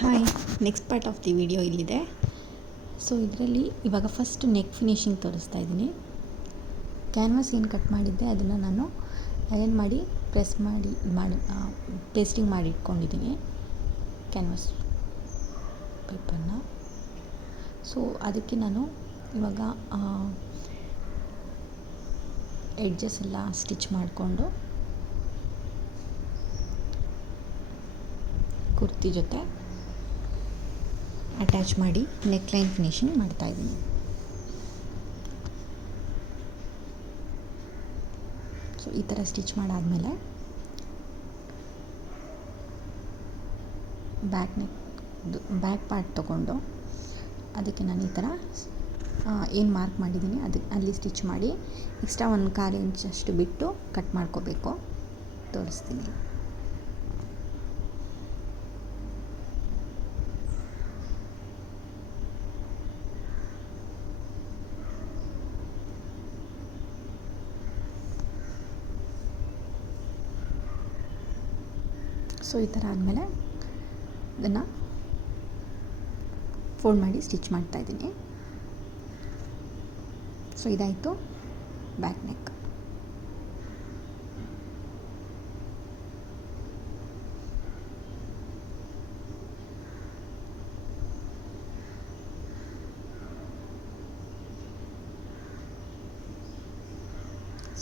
Hi, next part of the video ಇಲ್ಲಿದೆ. So ಇದರಲ್ಲಿ ಇವಾಗ ಫಸ್ಟ್ ನೆಕ್ ಫಿನಿಶಿಂಗ್ ತೋರಿಸ್ತಾ ಇದ್ದೀನಿ. ಕ್ಯಾನ್ವಾಸ್ ಏನು ಕಟ್ ಮಾಡಿದ್ದೆ ಅದನ್ನು ನಾನು ಅಯನ್ ಮಾಡಿ ಪ್ರೆಸ್ ಮಾಡಿ ಪೇಸ್ಟಿಂಗ್ ಮಾಡಿ ಇಟ್ಕೊಂಡಿದ್ದೀನಿ ಕ್ಯಾನ್ವಾಸ್ ಪೇಪರ್ನ. ಸೊ ಅದಕ್ಕೆ ನಾನು ಇವಾಗ ಎಡ್ಜಸ್ ಎಲ್ಲ ಸ್ಟಿಚ್ ಮಾಡಿಕೊಂಡು ಕುರ್ತಿ ಜೊತೆ ಅಟ್ಯಾಚ್ ಮಾಡಿ ನೆಕ್ ಲೈನ್ ಫಿನಿಶಿಂಗ್ ಮಾಡ್ತಾಯಿದ್ದೀನಿ. ಸೊ ಈ ಥರ ಸ್ಟಿಚ್ ಮಾಡಾದಮೇಲೆ ಬ್ಯಾಕ್ ಪಾರ್ಟ್ ತೊಗೊಂಡು ಅದಕ್ಕೆ ನಾನು ಈ ಥರ ಏನು ಮಾರ್ಕ್ ಮಾಡಿದ್ದೀನಿ ಅಲ್ಲಿ ಸ್ಟಿಚ್ ಮಾಡಿ ಎಕ್ಸ್ಟ್ರಾ 1/4 ಇಂಚಷ್ಟು ಬಿಟ್ಟು ಕಟ್ ಮಾಡ್ಕೋಬೇಕು. ತೋರಿಸ್ತೀನಿ. ಸೊ ಈ ಥರ ಆದಮೇಲೆ ಇದನ್ನು ಫೋಲ್ಡ್ ಮಾಡಿ ಸ್ಟಿಚ್ ಮಾಡ್ತಾಯಿದ್ದೀನಿ. ಸೊ ಇದಾಯಿತು ಬ್ಯಾಕ್ ನೆಕ್.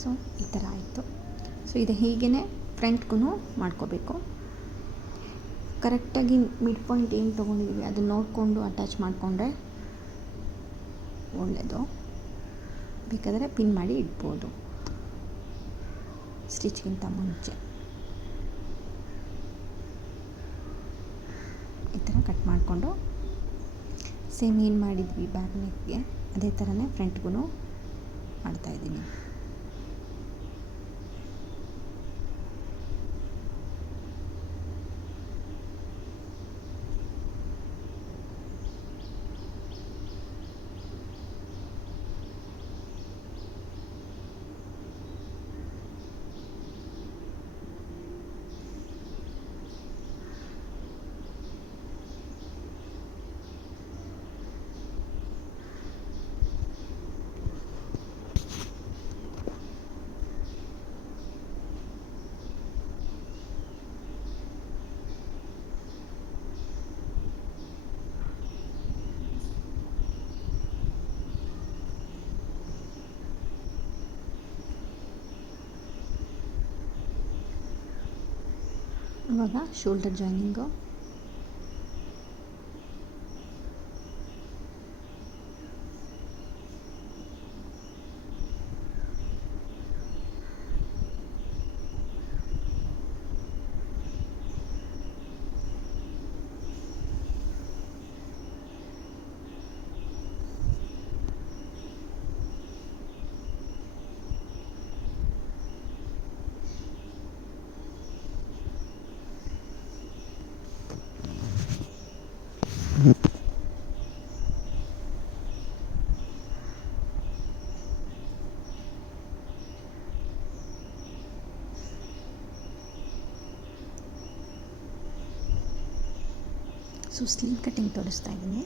ಸೊ ಈ ಥರ ಆಯಿತು. ಸೊ ಇದು ಹೀಗೇ ಫ್ರಂಟ್ಗೂ ಮಾಡ್ಕೋಬೇಕು. ಕರೆಕ್ಟಾಗಿ ಮಿಡ್ ಪಾಯಿಂಟ್ ಏನು ತೊಗೊಂಡಿದ್ದೀವಿ ಅದನ್ನು ನೋಡಿಕೊಂಡು ಅಟ್ಯಾಚ್ ಮಾಡಿಕೊಂಡ್ರೆ ಒಳ್ಳೆಯದು. ಬೇಕಾದರೆ ಪಿನ್ ಮಾಡಿ ಇಡ್ಬೋದು ಸ್ಟಿಚ್ಗಿಂತ ಮುಂಚೆ. ಈ ಥರ ಕಟ್ ಮಾಡಿಕೊಂಡು ಸೇಮ್ ಏನು ಮಾಡಿದ್ವಿ ಬ್ಯಾಕ್ ನೆಕ್ಗೆ ಅದೇ ಥರನೇ ಫ್ರಂಟ್ಗೂ ಮಾಡ್ತಾಯಿದ್ದೀನಿ. ಇವಾಗ shoulder joining so sleeve cutting ತೋರಿಸ್ತಾ ಇದ್ದೀನಿ.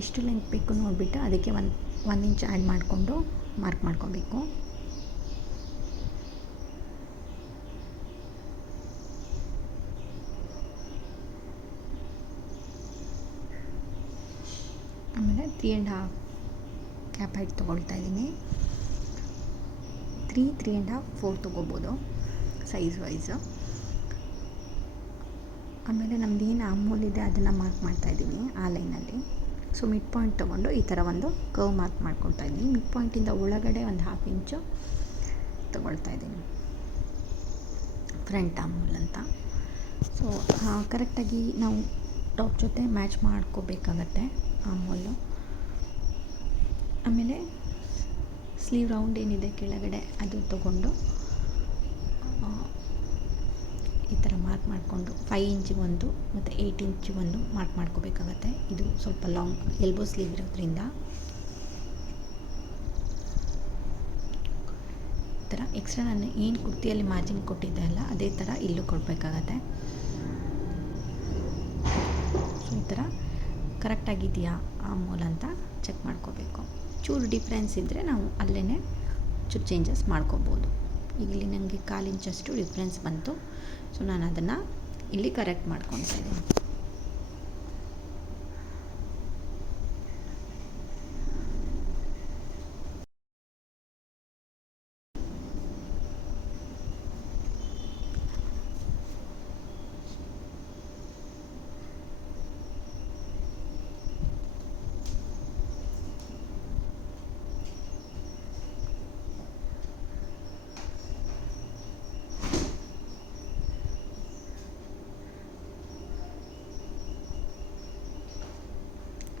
ಎಷ್ಟು ಲೆಂತ್ ಬೇಕು ನೋಡಿಬಿಟ್ಟು ಅದಕ್ಕೆ 1 ಇಂಚ್ ಆ್ಯಡ್ ಮಾಡಿಕೊಂಡು ಮಾರ್ಕ್ ಮಾಡ್ಕೋಬೇಕು. ಆಮೇಲೆ 3.5 ಕ್ಯಾಪ್ ಹೈಟ್ ತೊಗೊಳ್ತಾ ಇದ್ದೀನಿ. 3.5 4 ತೊಗೋಬೋದು ಸೈಜ್ ವೈಸು. ಆಮೇಲೆ ನಮ್ದು ಏನು ಆರ್ಮ್ ಇದೆ ಅದನ್ನು ಮಾರ್ಕ್ ಮಾಡ್ತಾಯಿದ್ದೀನಿ ಆ ಲೈನಲ್ಲಿ. ಸೊ ಮಿಡ್ ಪಾಯಿಂಟ್ ತೊಗೊಂಡು ಈ ಥರ ಒಂದು ಕರ್ವ್ ಮಾರ್ಕ್ ಮಾಡ್ಕೊಳ್ತಾ ಇದ್ದೀನಿ. ಮಿಡ್ ಪಾಯಿಂಟಿಂದ ಒಳಗಡೆ ಒಂದು 1/2 ಇಂಚು ತೊಗೊಳ್ತಾ ಇದ್ದೀನಿ ಫ್ರಂಟ್ ಆರ್ಮ್ ಅಂತ. ಸೊ ಕರೆಕ್ಟಾಗಿ ನಾವು ಟಾಪ್ ಜೊತೆ ಮ್ಯಾಚ್ ಮಾಡ್ಕೋಬೇಕಾಗತ್ತೆ ಆರ್ಮ್. ಆಮೇಲೆ ಸ್ಲೀವ್ ರೌಂಡ್ ಏನಿದೆ ಕೆಳಗಡೆ ಅದು ತೊಗೊಂಡು ಈ ಥರ ಮಾರ್ಕ್ ಮಾಡಿಕೊಂಡು 5 ಇಂಚಿಗೆ ಒಂದು ಮತ್ತು 8 ಇಂಚಿಗೆ ಒಂದು ಮಾರ್ಕ್ ಮಾಡ್ಕೋಬೇಕಾಗತ್ತೆ. ಇದು ಸ್ವಲ್ಪ ಲಾಂಗ್ ಎಲ್ಬೋ ಸ್ಲೀವ್ ಇರೋದ್ರಿಂದ ಈ ಥರ ಎಕ್ಸ್ಟ್ರಾ ನಾನು ಏನು ಕುರ್ತಿಯಲ್ಲಿ ಮಾರ್ಜಿನ್ ಕೊಟ್ಟಿದ್ದೆ ಅಲ್ಲ ಅದೇ ಥರ ಇಲ್ಲೂ ಕೊಡಬೇಕಾಗತ್ತೆ. ಥರ ಕರೆಕ್ಟಾಗಿದೆಯಾ ಆ ಮೂಲ ಅಂತ ಚೆಕ್ ಮಾಡ್ಕೋಬೇಕು. ಚೂರು ಡಿಫ್ರೆನ್ಸ್ ಇದ್ದರೆ ನಾವು ಅಲ್ಲೇ ಚೂರು ಚೇಂಜಸ್ ಮಾಡ್ಕೋಬೋದು. ಈಗ ಇಲ್ಲಿ ನನಗೆ 1/4 ಇಂಚಷ್ಟು ಡಿಫ್ರೆನ್ಸ್ ಬಂತು. ಸೊ ನಾನು ಅದನ್ನು ಇಲ್ಲಿ ಕರೆಕ್ಟ್ ಮಾಡ್ಕೊತಾ ಇದ್ದೀನಿ.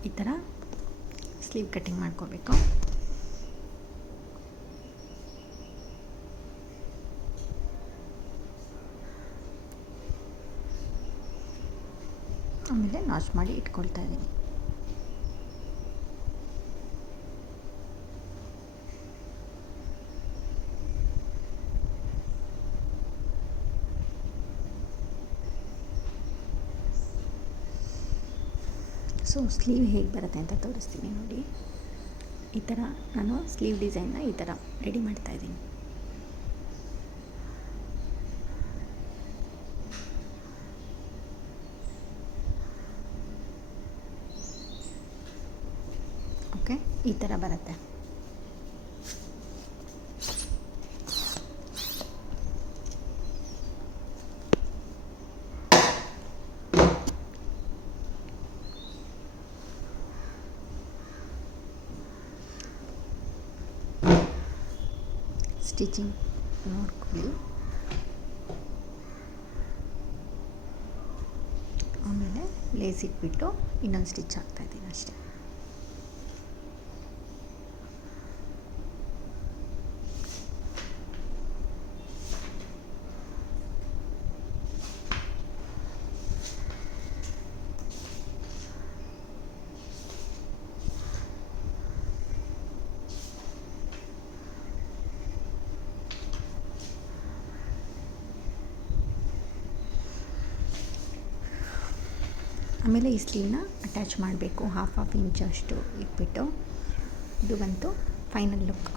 ಈ ಥರ ಸ್ಲೀವ್ ಕಟ್ಟಿಂಗ್ ಮಾಡ್ಕೋಬೇಕು. ಆಮೇಲೆ ನಾಚ್ ಮಾಡಿ ಇಟ್ಕೊಳ್ತಾ ಇದ್ದೀನಿ. ಸೊ ಸ್ಲೀವ್ ಹೇಗೆ ಬರುತ್ತೆ ಅಂತ ತೋರಿಸ್ತೀನಿ ನೋಡಿ. ಈ ಥರ ನಾನು ಸ್ಲೀವ್ ಡಿಸೈನ್ನ ಈ ಥರ ರೆಡಿ ಮಾಡ್ತಾಯಿದ್ದೀನಿ. ಓಕೆ, ಈ ಥರ ಬರುತ್ತೆ. ಸ್ಟಿಚಿಂಗ್ ನೋಡ್ಕೊಳ್ಳಿ. ಆಮೇಲೆ ಲೇಸ್ ಇಟ್ಬಿಟ್ಟು ಇನ್ನೊಂದು ಸ್ಟಿಚ್ ಹಾಕ್ತಾಯಿದ್ದೀನಿ ಅಷ್ಟೇ. ಆಮೇಲೆ ಈ ಸ್ಲೀವ್ನ ಅಟ್ಯಾಚ್ ಮಾಡಬೇಕು. ಹಾಫ್ ಇಂಚಷ್ಟು ಇಟ್ಬಿಟ್ಟು. ಇದು ಬಂತು ಫೈನಲ್ ಲುಕ್.